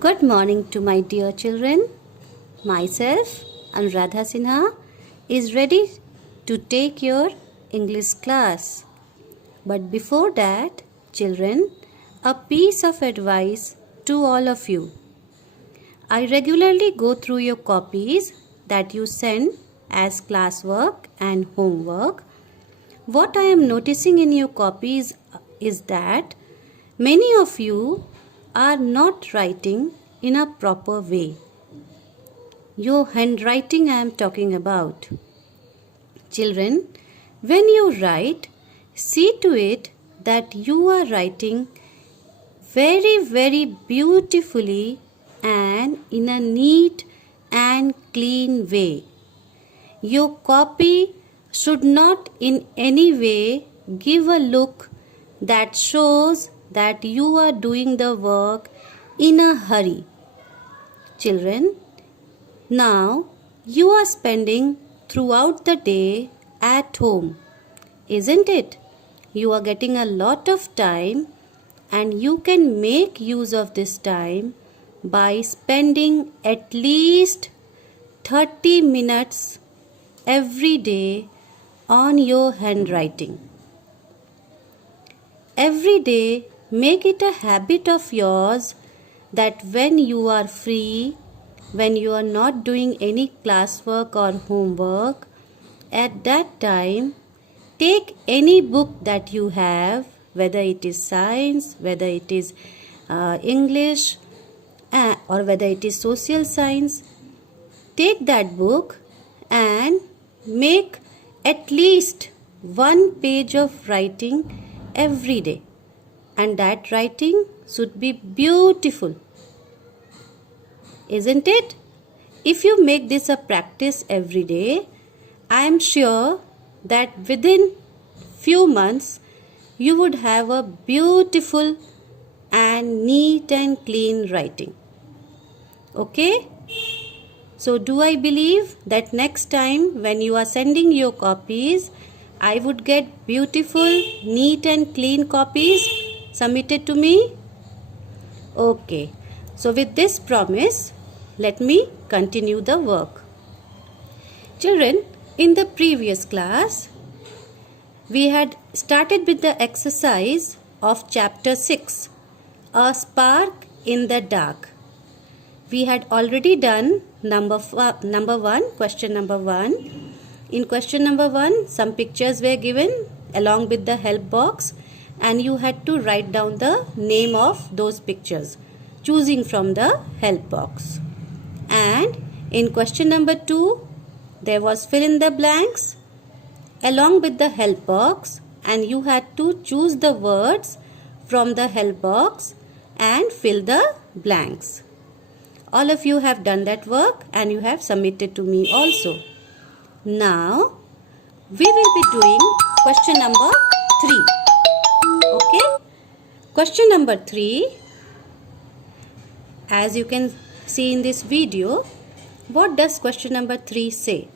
Good morning to my dear children. Myself, Anuradha Sinha, is ready to take your English class. But before that, children, a piece of advice to all of you. I regularly go through your copies that you send as classwork and homework. What I am noticing in your copies is that many of you are not writing in a proper way. Your handwriting I am talking about. Children, when you write, see to it that you are writing very beautifully and in a neat and clean way. Your copy should not in any way give a look that shows that you are doing the work in a hurry. Children, now you are spending throughout the day at home, isn't it? You are getting a lot of time and you can make use of this time by spending at least 30 minutes every day on your handwriting. Every day, make it a habit of yours that when you are free, when you are not doing any classwork or homework, at that time, take any book that you have, whether it is science, whether it is English, or whether it is social science, take that book and make at least one page of writing every day, and that writing should be beautiful, isn't it? If you make this a practice every day, I am sure that within few months you would have a beautiful and neat and clean writing. Okay? So do I believe that next time when you are sending your copies, I would get beautiful, neat and clean copies submitted to me? Okay. So with this promise, let me continue the work. Children, in the previous class, we had started with the exercise of chapter 6, A Spark in the Dark. We had already done number 1, question number 1. In question number 1, some pictures were given along with the help box and you had to write down the name of those pictures, choosing from the help box. And in question number 2, there was fill in the blanks along with the help box and you had to choose the words from the help box and fill the blanks. All of you have done that work and you have submitted to me also. Now, we will be doing question number 3. Okay? Question number 3. As you can see in this video, what does question number 3 say?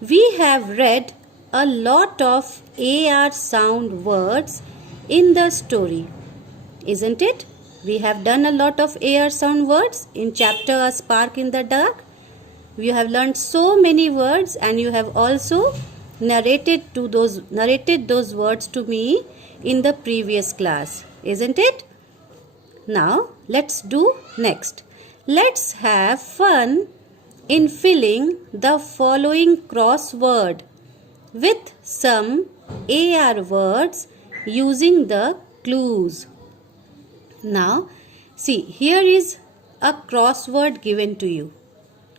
We have read a lot of AR sound words in the story, isn't it? We have done a lot of AR sound words in chapter A Spark in the Dark. You have learned so many words and you have also narrated those words to me in the previous class, isn't it? Now, let's do next. Let's have fun in filling the following crossword with some AR words using the clues. Now, see, here is a crossword given to you.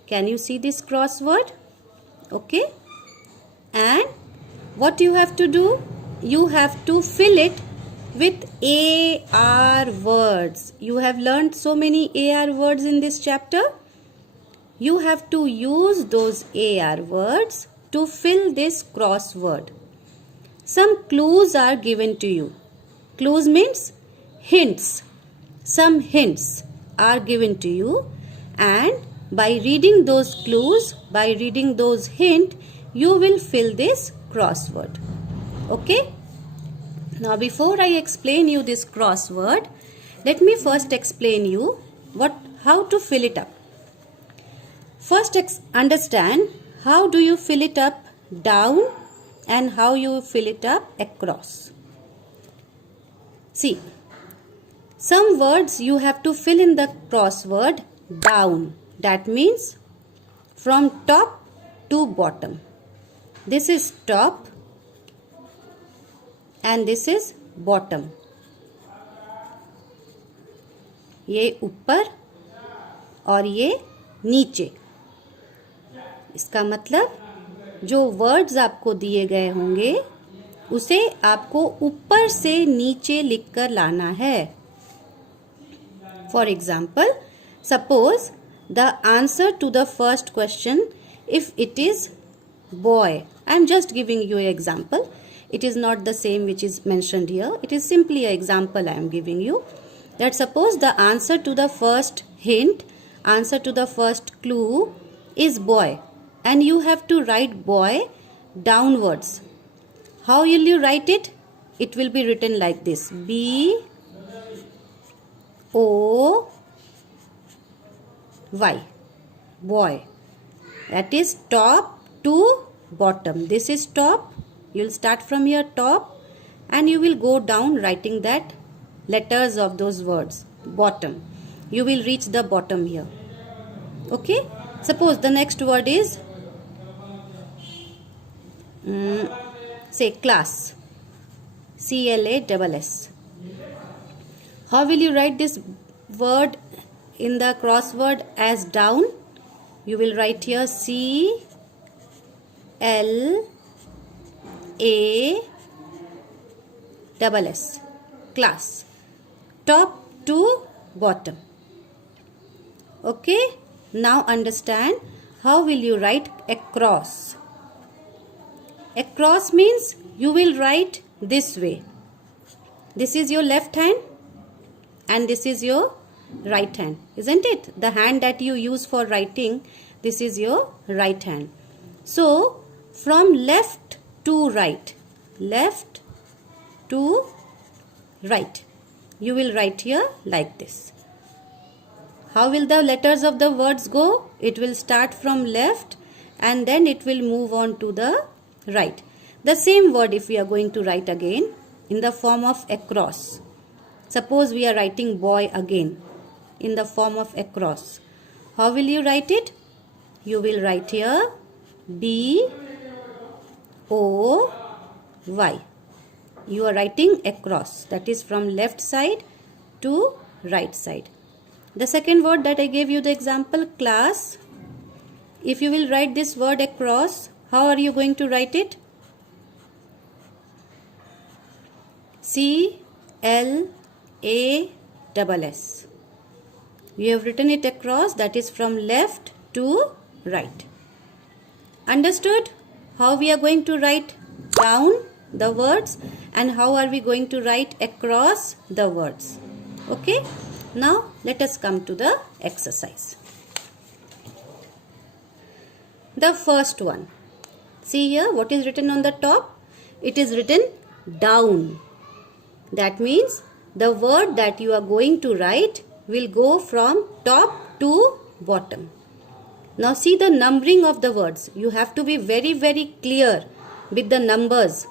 Can you see this crossword? Okay. And what you have to do? You have to fill it with AR words. You have learned so many AR words in this chapter. You have to use those AR words to fill this crossword. Some clues are given to you. Clues means hints. Some hints are given to you, and by reading those clues, by reading those hints, you will fill this crossword. Okay? Now before I explain you this crossword, let me first explain you how to fill it up. First, understand how do you fill it up down and how you fill it up across. See, some words you have to fill in the crossword down. That means from top to bottom. This is top and this is bottom. ये ऊपर और ये नीचे. इसका मतलब जो words आपको दिए गए होंगे उसे आपको ऊपर से नीचे लिखकर लाना है. For example, suppose the answer to the first question, if it is boy, I am just giving you an example. It is not the same which is mentioned here. It is simply an example I am giving you. That suppose the answer to the first hint, answer to the first clue is boy, and you have to write boy downwards. How will you write it? It will be written like this: B O Y, boy. That is top to bottom. This is top. You will start from your top and you will go down writing that letters of those words. Bottom. You will reach the bottom here. Okay? Suppose the next word is say class. CLASS. How will you write this word in the crossword as down? You will write here CLASS. Class. Top to bottom. Okay? Now understand how will you write across. Across means you will write this way. This is your left hand and this is your right hand, isn't it? The hand that you use for writing, this is your right hand. So from left to right, left to right, you will write here like this. How will the letters of the words go? It will start from left and then it will move on to the right. The same word if we are going to write again in the form of across. Suppose we are writing boy again in the form of across. How will you write it? You will write here BOY. You are writing across. That is from left side to right side. The second word that I gave you the example, class. If you will write this word across, how are you going to write it? CLASS. You have written it across, that is from left to right. Understood how we are going to write down the words and how are we going to write across the words? Okay? Now let us come to the exercise. The first one. See here what is written on the top? It is written down. That means the word that you are going to write will go from top to bottom. Now see the numbering of the words. You have to be very, very clear with the numbers.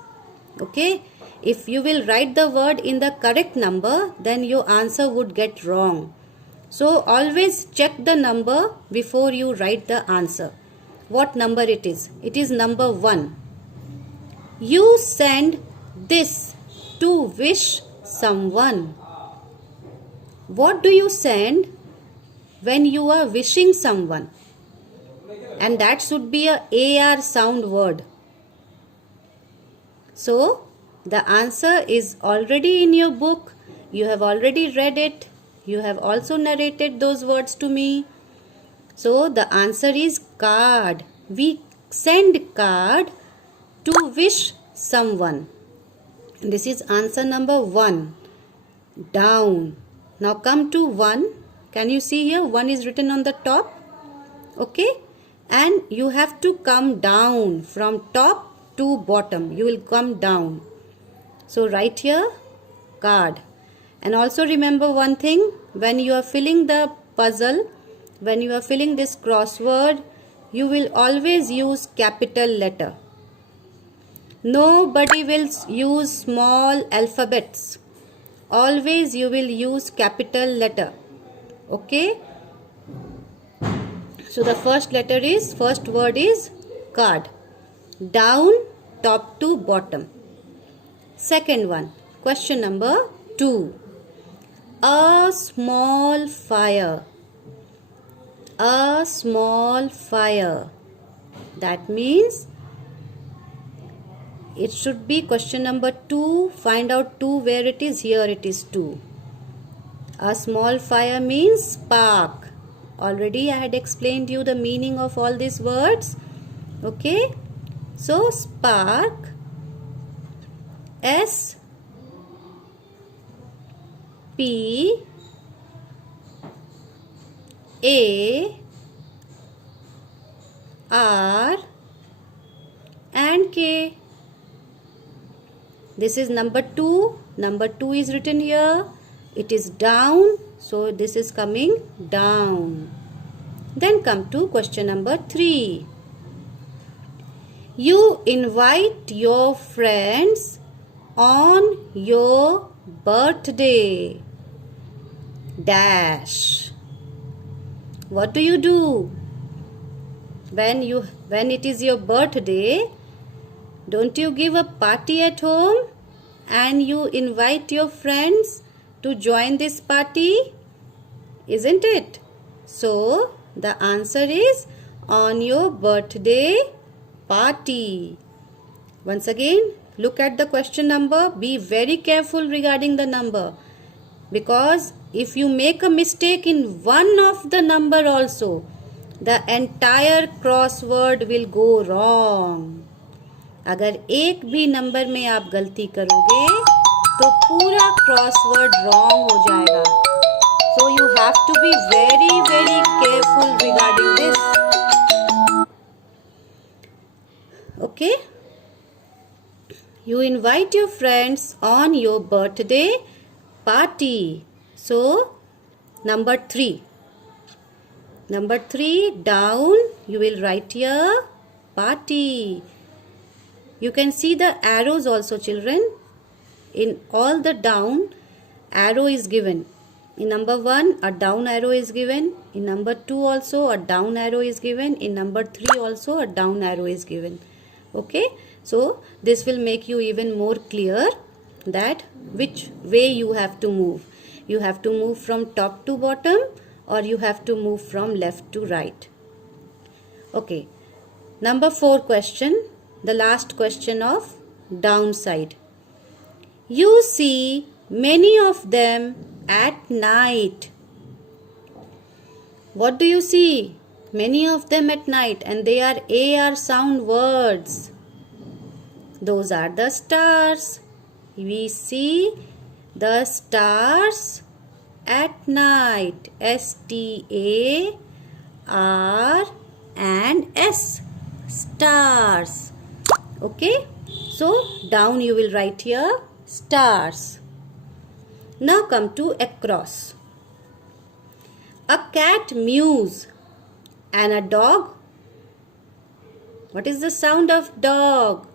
Okay? If you will write the word in the correct number, then your answer would get wrong. So always check the number before you write the answer. What number it is? It is number 1. You send this to wish someone. What do you send when you are wishing someone? And that should be a AR sound word. So the answer is already in your book. You have already read it. You have also narrated those words to me. So the answer is card. We send card to wish someone. This is answer number 1. Down. Now come to 1. Can you see here? 1 is written on the top. Okay. And you have to come down from top to bottom. You will come down. So write here card. And also remember one thing. When you are filling the puzzle, when you are filling this crossword, you will always use capital letter. Nobody will use small alphabets. Always you will use capital letter. Okay? So the first word is card. Down, top to bottom. Second one, question number 2. A small fire. A small fire. That means it should be question number 2. Find out 2 where it is. Here it is 2. A small fire means spark. Already I had explained you the meaning of all these words. Okay. So spark. S P A R and K. This is number 2. Number 2 is written here. It is down. So this is coming down. Then come to question number 3. You invite your friends on your birthday. Dash. What do you do? When it is your birthday, don't you give a party at home and you invite your friends to join this party? Isn't it? So, the answer is on your birthday party. Once again, look at the question number. Be very careful regarding the number. Because if you make a mistake in one of the number also, the entire crossword will go wrong. अगर एक भी number में आप गलती करोगे तो पूरा crossword wrong हो जाएगा. So you have to be very very careful regarding this. Okay? You invite your friends on your birthday party. So number 3. Number 3, down, you will write here party. You can see the arrows also, children. In all the down, arrow is given. In number 1, a down arrow is given. In number 2 also, a down arrow is given. In number 3 also, a down arrow is given. Okay? So, this will make you even more clear that which way you have to move. You have to move from top to bottom, or you have to move from left to right. Okay. Number 4 question. The last question of downside. You see many of them at night. What do you see? Many of them at night, and they are AR sound words. Those are the stars. We see the stars at night. S-T-A-R and S. Stars. Okay. So down you will write here stars. Now come to across. A cat mews and a dog. What is the sound of dog?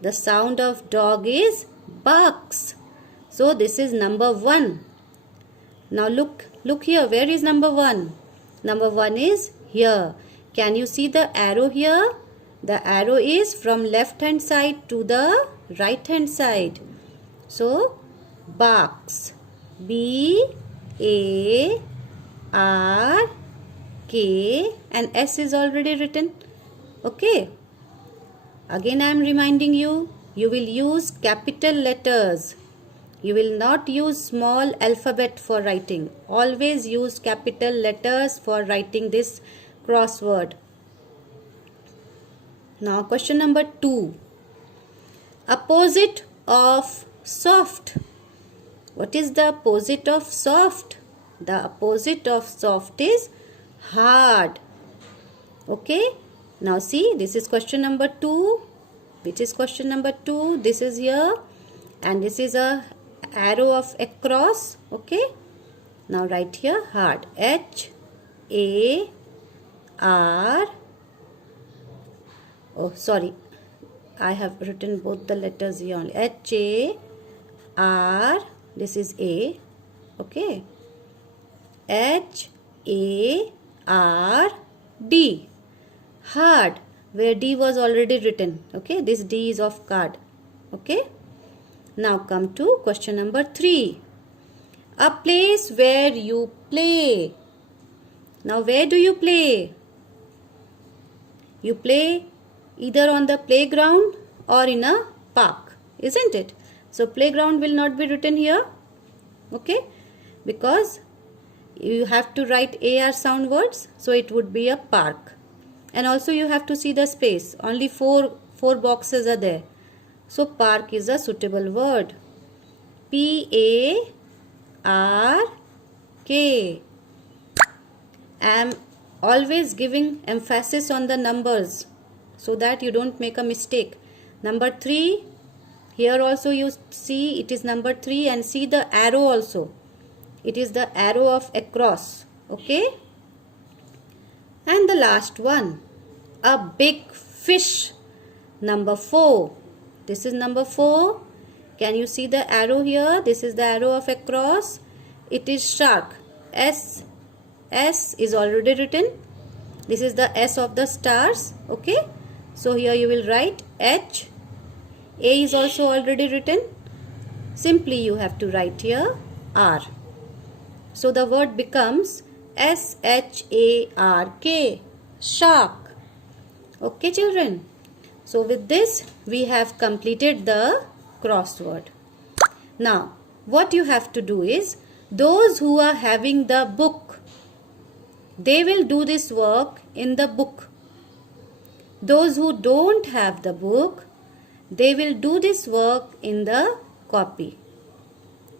The sound of dog is barks. So this is number 1. Now look here. Where is number 1? Number 1 is here. Can you see the arrow here? The arrow is from left hand side to the right hand side. So barks. B-A-R-K and S is already written. Okay. Again I am reminding you, you will use capital letters. You will not use small alphabet for writing. Always use capital letters for writing this crossword. Now question number 2. Opposite of soft. What is the opposite of soft? The opposite of soft is hard. Okay. Now see, this is question number 2. Which is question number 2? This is here. And this is a arrow of across. Okay. Now write here hard. H-A-R. Oh, sorry. I have written both the letters here only. H-A-R. This is A. Okay. H-A-R-D. Hard. Where D was already written. Okay. This D is of card. Okay. Now come to question number 3. A place where you play. Now where do you play? You play either on the playground or in a park, isn't it? So playground will not be written here, okay, because you have to write AR sound words, so it would be a park. And also you have to see the space, only four boxes are there, so park is a suitable word. P-A-R-K. I am always giving emphasis on the numbers so that you don't make a mistake. Number 3, here also you see it is number 3, and see the arrow also. It is the arrow of across. Okay. And the last one, a big fish. Number 4. This is number 4. Can you see the arrow here? This is the arrow of across. It is shark. S is already written. This is the S of the stars. Okay. So here you will write H. A is also already written. Simply you have to write here R. So the word becomes S-H-A-R-K. Shark. Okay, children. So with this we have completed the crossword. Now what you have to do is, those who are having the book, they will do this work in the book. Those who don't have the book, they will do this work in the copy.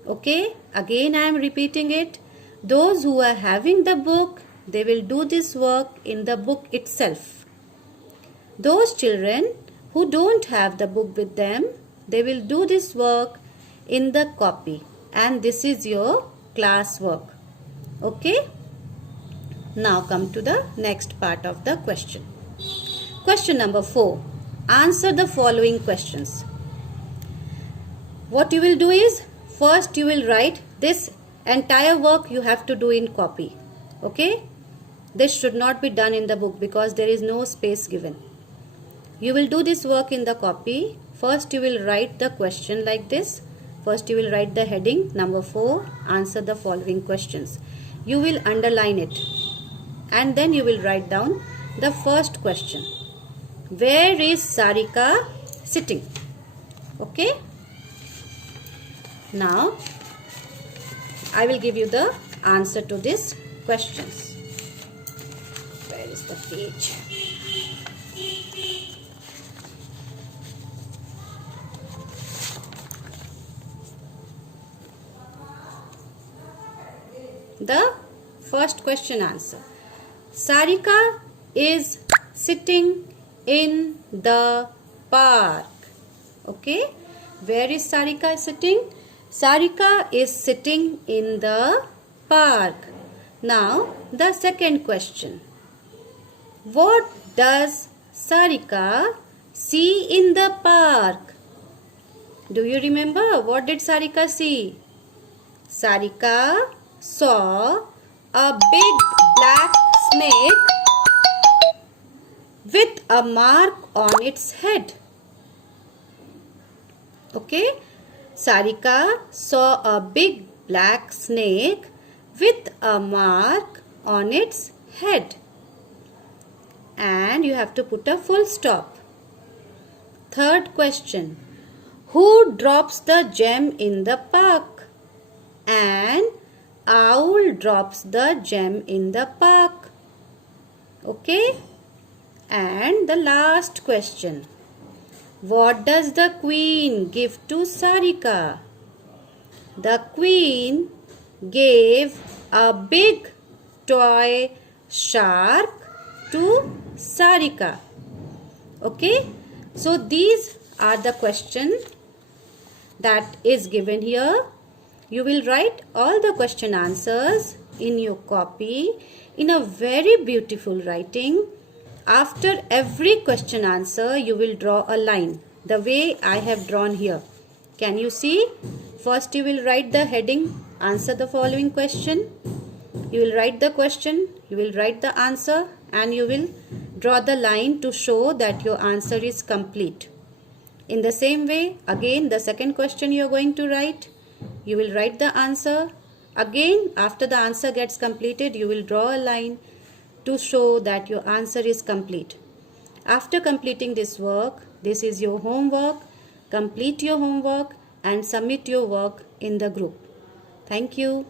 Okay, again I am repeating it. Those who are having the book, they will do this work in the book itself. Those children who don't have the book with them, they will do this work in the copy, and this is your class work. Okay. Now come to the next part of the question. Question number 4. Answer the following questions. What you will do is, first you will write this entire work you have to do in copy. Okay. This should not be done in the book because there is no space given. You will do this work in the copy. First you will write the question like this. First you will write the heading number 4. Answer the following questions. You will underline it. And then you will write down the first question. Where is Sarika sitting? Okay. Now I will give you the answer to these questions. Where is the page? The first question answer. Sarika is sitting in the park. Okay. Where is Sarika sitting? Sarika is sitting in the park. Now the second question. What does Sarika see in the park? Do you remember? What did Sarika see? Sarika saw a big black snake with a mark on its head. Okay. Sarika saw a big black snake with a mark on its head. And you have to put a full stop. Third question. Who drops the gem in the park? An owl drops the gem in the park. Okay. And the last question. What does the queen give to Sarika? The queen gave a big toy shark to Sarika. Okay. So these are the questions that is given here. You will write all the question answers in your copy in a very beautiful writing. After every question answer, you will draw a line the way I have drawn here. Can you see? First you will write the heading, answer the following question. You will write the question, you will write the answer, and you will draw the line to show that your answer is complete. In the same way, again the second question you are going to write. You will write the answer. Again, after the answer gets completed, you will draw a line to show that your answer is complete. After completing this work, this is your homework. Complete your homework and submit your work in the group. Thank you.